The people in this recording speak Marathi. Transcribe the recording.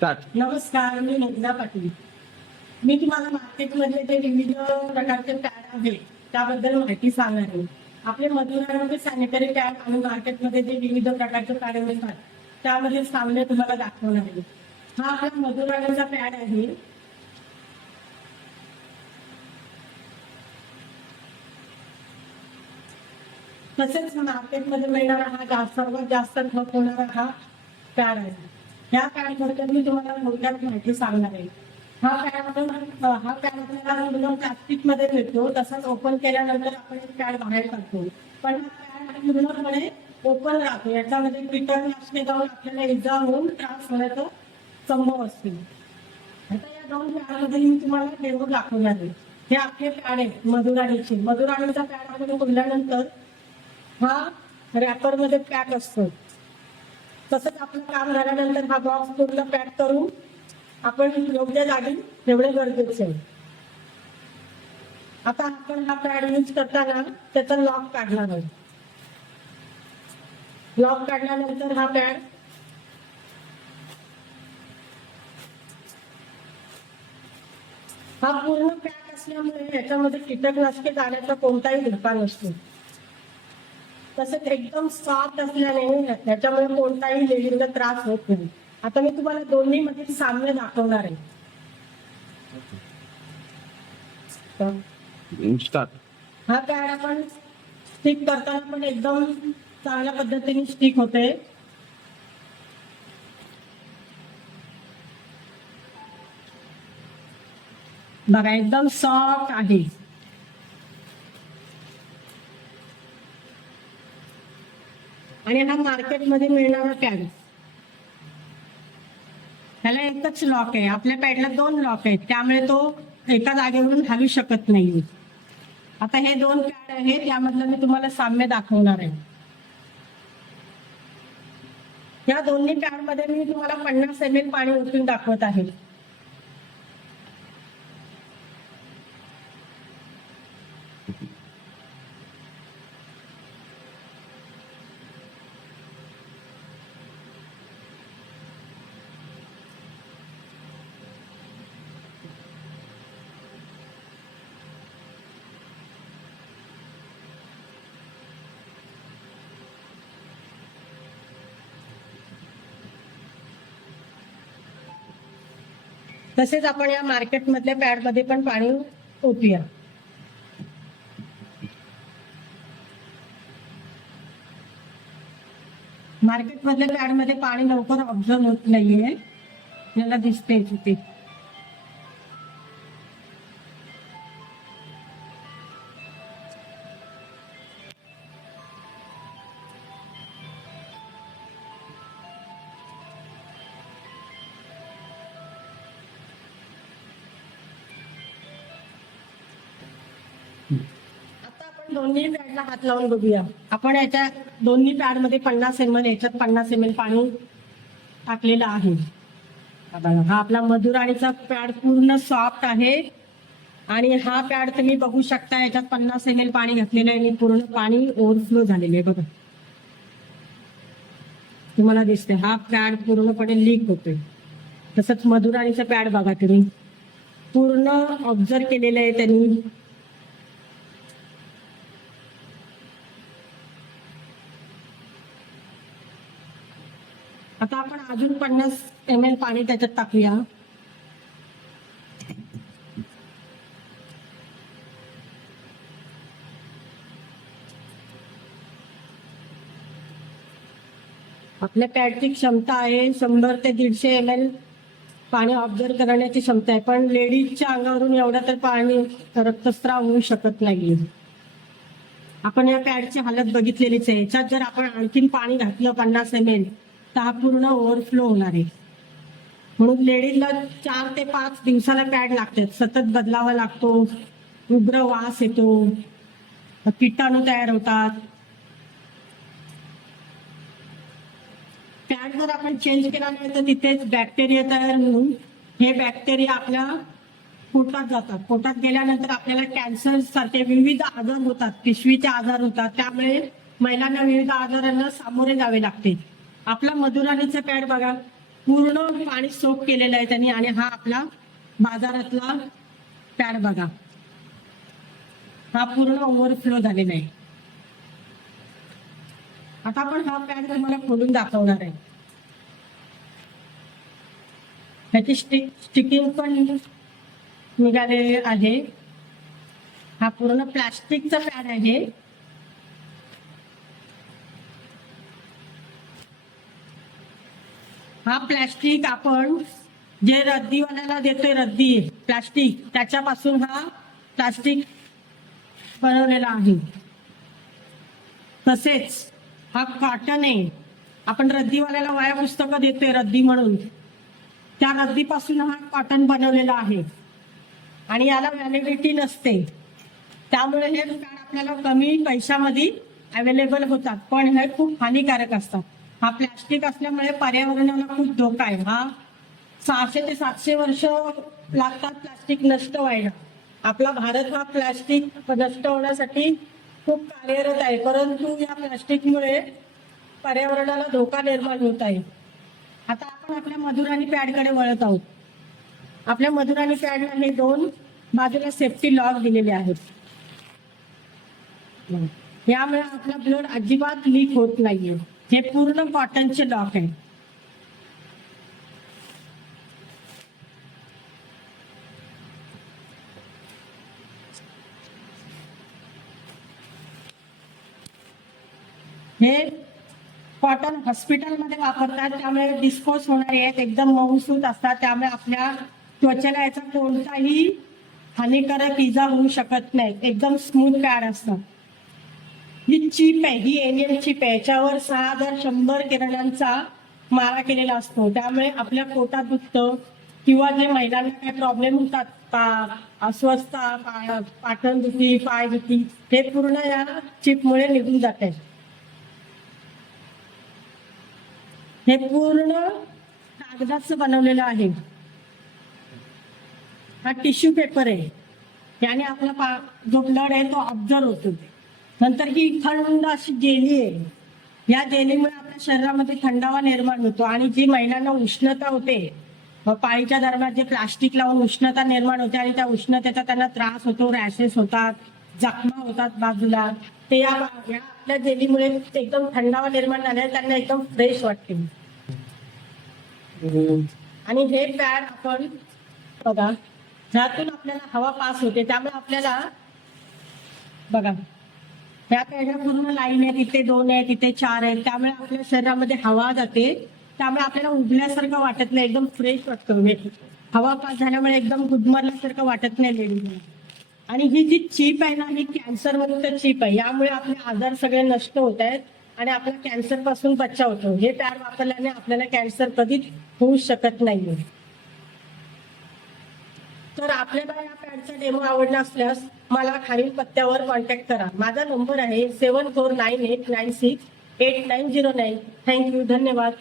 स्टार्ट. नमस्कार, मी नंदा पाटील. मी तुम्हाला मार्केटमधले जे विविध प्रकारचे पॅड आहेत त्याबद्दल माहिती सांगणार आहे. आपले मधुरामध्ये सॅनिटरी पॅड आणि मार्केटमध्ये जे विविध प्रकारचे पॅड मिळतात त्यामध्ये सामने तुम्हाला दाखवणार आहे. हा आपला मधुराचा पॅड आहे. तसेच मार्केटमध्ये मिळणारा हा सर्वात जास्त खप होणारा हा पॅड आहे. ह्या पॅडबद्दल मी तुम्हाला थोडक्यात माहिती सांगणार आहे. हा पॅड आपल्याला प्लास्टिक मध्ये मिळतो. तसाच ओपन केल्यानंतर आपण एक पॅड बाहेर काढतो. पण हा पॅड पूर्णपणे ओपन राहतो. याच्यामध्ये कीटकनाशके जाऊन आपल्याला इजा होऊन त्रास होण्याचा संभव असतो. आता या दोन पॅडमध्ये मी तुम्हाला डेमो दाखवणार आहे. हे आपले पॅड आहेत मधुराणीचे. मधुराणीचा पॅड आपण खोलल्यानंतर हा रॅपर मध्ये पॅक असतो. तसंच आपलं काम झाल्यानंतर हा बॉक्स पूर्ण पॅक करून आपण योग्य जागी ठेवणे गरजेचे आहे. आता आपण हा पॅड यूज करताना त्याचा लॉक काढणार आहे. लॉक काढल्यानंतर हा पॅड हा पूर्ण पॅक असल्यामुळे याच्यामध्ये कीटकनाशके जाण्याचा कोणताही धोका नसतो. तसंच एकदम सॉफ्ट असल्याने त्याच्यामुळे कोणताही लेडीजला त्रास होत नाही. आता मी तुम्हाला दोन्ही मध्ये साम्य दाखवणार आहे. स्टार्ट. हा पॅड आपण स्टिक करताना पण एकदम चांगल्या पद्धतीने स्टिक होते. बघा एकदम सॉफ्ट आहे. आणि हा मार्केटमध्ये मिळणारा पॅड, त्याला एकच लॉक आहे. आपल्या पॅडला 2 लॉक आहेत, त्यामुळे तो एका जागेवरून हलू शकत नाही. आता हे 2 पॅड आहेत, यामधलं मी तुम्हाला साम्य दाखवणार आहे. या दोन्ही पॅड मध्ये मी तुम्हाला 50 ml पाणी ओतून दाखवत आहे. तसेच आपण या मार्केटमधल्या पॅड मध्ये पण पाणी ओतूया. मार्केटमधल्या पॅड मध्ये पाणी लवकर ऑब्झर्व होत नाहीये, याला दिसते इथे. आता आपण दोन्ही पॅडला हात लावून बघूया. आपण याच्या दोन्ही पॅड मध्ये 50 ml, याच्यात 50 ml पाणी टाकलेलं आहे. हा आपला मधुराणीचा पॅड पूर्ण सॉफ्ट आहे. आणि हा पॅड तुम्ही बघू शकता, याच्यात 50 ml पाणी घातलेलं आहे आणि पूर्ण पाणी ओव्हरफ्लो झालेलं आहे. बघा तुम्हाला दिसते हा पॅड पूर्णपणे लीक होतोय. तसंच मधुराणीचा पॅड बघा तुम्ही, पूर्ण ऑब्झर्व केलेलं आहे त्यांनी. आता आपण अजून 50 ml पाणी त्याच्यात टाकूया. आपल्या पॅडची क्षमता आहे 100 ते 150 ml पाणी ऑब्झर्व करण्याची क्षमता आहे. पण लेडीजच्या अंगावरून एवढं तर पाणी रक्तस्राव होऊ शकत नाही. आपण या पॅडची हालत बघितलेलीच आहे. याच्यात जर आपण आणखीन पाणी घातलं 50 ml तर हा पूर्ण ओव्हरफ्लो होणार आहे. म्हणून लेडीजला 4 ते 5 दिवसाला पॅड लागतात. सतत बदलावा लागतो, उग्र वास येतो, किटाणू तयार होतात. पॅड जर आपण चेंज केला नाही तर तिथेच बॅक्टेरिया तयार होऊन हे बॅक्टेरिया आपल्या पोटात जातात. पोटात गेल्यानंतर आपल्याला कॅन्सर सारखे विविध आजार होतात, पिशवीचे आजार होतात. त्यामुळे महिलांना विविध आजारांना सामोरे जावे लागते. आपला मधुराणीचा पॅड बघा, पूर्ण पाणी सोक केलेलं आहे त्यांनी. आणि हा आपला बाजारातला पॅड बघा, हा पूर्ण ओव्हरफ्लो झालेला आहे. आता आपण हा पॅड तुम्हाला खोलून दाखवणार आहे. ह्याची स्टिकिंग पण निघालेली आहे. हा पूर्ण प्लास्टिकचा पॅड आहे. हा प्लास्टिक आपण जे रद्दीवाल्याला देतोय, रद्दी प्लास्टिक, त्याच्यापासून हा प्लास्टिक बनवलेला आहे. तसेच हा कॉटन आहे. आपण रद्दीवाल्याला वह्या पुस्तकं देतोय रद्दी म्हणून, त्या रद्दीपासून हा कॉटन बनवलेला आहे. आणि याला व्हॅलिडिटी नसते, त्यामुळे हे पॅड आपल्याला कमी पैशामध्ये अवेलेबल होतात, पण हे खूप हानिकारक असतात. हा प्लास्टिक असल्यामुळे पर्यावरणाला खूप धोका आहे. हा 600 ते 700 वर्ष लागतात प्लास्टिक नष्ट व्हायला. आपला भारत हा प्लास्टिक नष्ट होण्यासाठी खूप कार्यरत आहे, परंतु या प्लास्टिकमुळे पर्यावरणाला धोका निर्माण होत आहे. आता आपण आपल्या मधुराणी पॅडकडे वळत आहोत. आपल्या मधुराणी पॅडला हे 2 बाजूला सेफ्टी लॉक दिलेले आहेत. यामुळे आपला ब्लड अजिबात लीक होत नाहीये. हे पूर्ण कॉटनचे लॉक आहे. हे कॉटन हॉस्पिटलमध्ये वापरतात, त्यामुळे डिस्पोज होणारे आहेत, एकदम मऊसूत असतात, त्यामुळे आपल्या त्वचेला याचा कोणताही हानिकारक इजा होऊ शकत नाही. एकदम स्मूथ पॅड असतात. ही चीप आहे, ही एलियन चीप आहे. याच्यावर 6100 किरणांचा मारा केलेला असतो, त्यामुळे आपल्या पोटात दुखतं किंवा जे महिलांना काही प्रॉब्लेम होतात, अस्वस्थता, पाठणदुखी, पायदुखी, हे पूर्ण या चिपमुळे निघून जात आहे. हे पूर्ण कागदाचं बनवलेलं आहे. हा टिश्यू पेपर आहे. याने आपला जो ब्लड आहे तो ऑब्झर्व होतो. नंतर ही थंड अशी जेली आहे. या जेलीमुळे आपल्या शरीरामध्ये थंडावा निर्माण होतो. आणि जी महिलांना उष्णता होते, पाळीच्या दरम्यान जे प्लास्टिक लावून उष्णता निर्माण होते आणि त्या उष्णतेचा त्यांना त्रास होतो, रॅशेस होतात, जखमा होतात बाजूला, ते या आपल्या जेलीमुळे एकदम थंडावा निर्माण झाल्याने त्यांना एकदम फ्रेश वाटते. आणि हे पॅड आपण बघा, ह्यातून आपल्याला हवा पास होते, त्यामुळे आपल्याला बघा ह्या पॅडला पूर्ण लाईन आहे, तिथे 2 आहेत, तिथे 4 आहेत, त्यामुळे आपल्या शरीरामध्ये हवा जाते, त्यामुळे आपल्याला उठल्यासारखं वाटत नाही, एकदम फ्रेश वाटतं. हवा पास झाल्यामुळे एकदम गुदमरल्यासारखं वाटत नाही लेडीजला. आणि ही जी चीप आहे ना, ही कॅन्सरमुक्त चीप आहे. यामुळे आपले आजार सगळे नष्ट होत आहेत आणि आपला कॅन्सर पासून बचाव होतो. हे पॅड वापरल्याने आपल्याला कॅन्सर कधीच होऊ शकत नाही. तर आपल्याला या पॅडचा डेमो आवडला असल्यास मला खालील पत्त्यावर कॉन्टॅक्ट करा. माझा नंबर आहे 7498968909. थँक्यू, धन्यवाद.